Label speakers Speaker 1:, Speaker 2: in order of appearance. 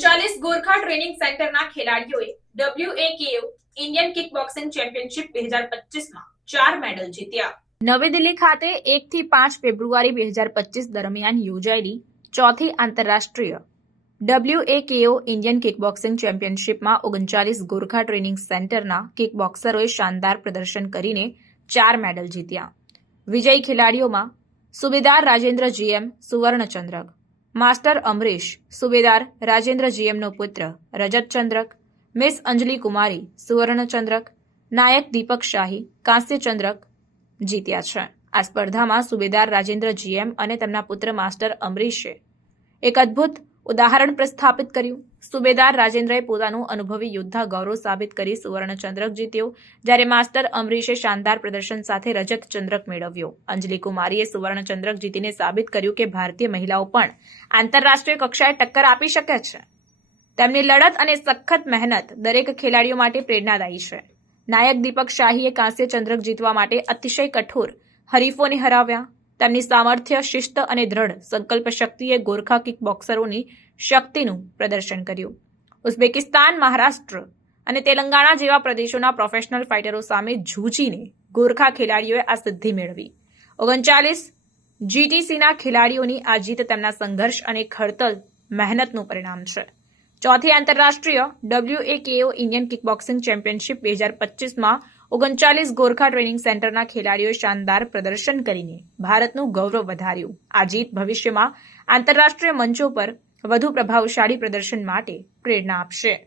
Speaker 1: ઓગણચાલીસ ગોરખા ટ્રેનિંગ સેન્ટરના ખેલાડીઓએ WAKO Indian kick boxing championship બે હજાર પચીસમાં ચાર મેડલ જીત્યા. નવી દિલ્હી ખાતે એકથી પાંચ ફેબ્રુઆરી બે હજાર પચીસ દરમિયાન યોજાયેલી ચોથી આંતરરાષ્ટ્રીય ડબ્લ્યુએકેઓ ઇન્ડિયન કિકબોક્સિંગ ચેમ્પિયનશિપમાં ઓગણચાલીસ ગોરખા ટ્રેનિંગ સેન્ટરના કિકબોક્સરોએ શાનદાર પ્રદર્શન કરીને ચાર મેડલ જીત્યા. વિજયી ખેલાડીઓમાં સુબેદાર રાજેન્દ્ર જીએમ સુવર્ણચંદ્રક માસ્ટર અમરીશ, સુબેદાર રાજેન્દ્ર જીએમનો પુત્ર, રજત ચંદ્રક, મિસ અંજલિ કુમારી સુવર્ણચંદ્રક નાયક દીપક શાહી કાંસ્યચંદ્રક જીત્યા છે. આ સ્પર્ધામાં સુબેદાર રાજેન્દ્ર જીએમ અને તેમના પુત્ર માસ્ટર અમરીશે એક અદ્ભુત ઉદાહરણ પ્રસ્થાપિત કર્યું. સુબેદાર રાજેન્દ્રએ પોતાનું અનુભવી યોદ્ધા ગૌરવ સાબિત કરી સુવર્ણચંદ્રક જીત્યો, જ્યારે માસ્ટર અમરીશે શાનદાર પ્રદર્શન સાથે રજત ચંદ્રક મેળવ્યો. અંજલિ કુમારીએ સુવર્ણચંદ્રક જીતીને સાબિત કર્યું કે ભારતીય મહિલાઓ પણ આંતરરાષ્ટ્રીય કક્ષાએ ટક્કર આપી શકે છે. તેમની લડત અને સખત મહેનત દરેક ખેલાડીઓ માટે પ્રેરણાદાયી છે. નાયક દીપક શાહીએ કાંસ્ય ચંદ્રક જીતવા માટે અતિશય કઠોર હરીફોને હરાવ્યા. તેમની સામર્થ્ય, શિસ્ત અને દ્રઢ સંકલ્પ શક્તિએ ગોરખા કિક બોક્સરોની શક્તિનું પ્રદર્શન કર્યું. ઉઝબેકિસ્તાન, મહારાષ્ટ્ર અને તેલંગાણા જેવા પ્રદેશોના પ્રોફેશનલ ફાઇટરો સામે ઝૂઝીને ગોરખા ખેલાડીઓએ આ સિદ્ધિ મેળવી. ઓગણચાલીસ જીટીસીના ખેલાડીઓની આ જીત તેમના સંઘર્ષ અને ખડતલ મહેનતનું પરિણામ છે. ચોથી આંતરરાષ્ટ્રીય ડબ્લ્યુએકેઓ ઇન્ડિયન કિકબોક્સિંગ ચેમ્પિયનશિપ બે હજાર પચીસમાં ઓગણચાલીસ ગોરખા ટ્રેનિંગ સેન્ટરના ખેલાડીઓએ શાનદાર પ્રદર્શન કરીને ભારતનું ગૌરવ વધાર્યું. આ જીત ભવિષ્યમાં આંતરરાષ્ટ્રીય મંચો પર વધુ પ્રભાવશાળી પ્રદર્શન માટે પ્રેરણા આપશે.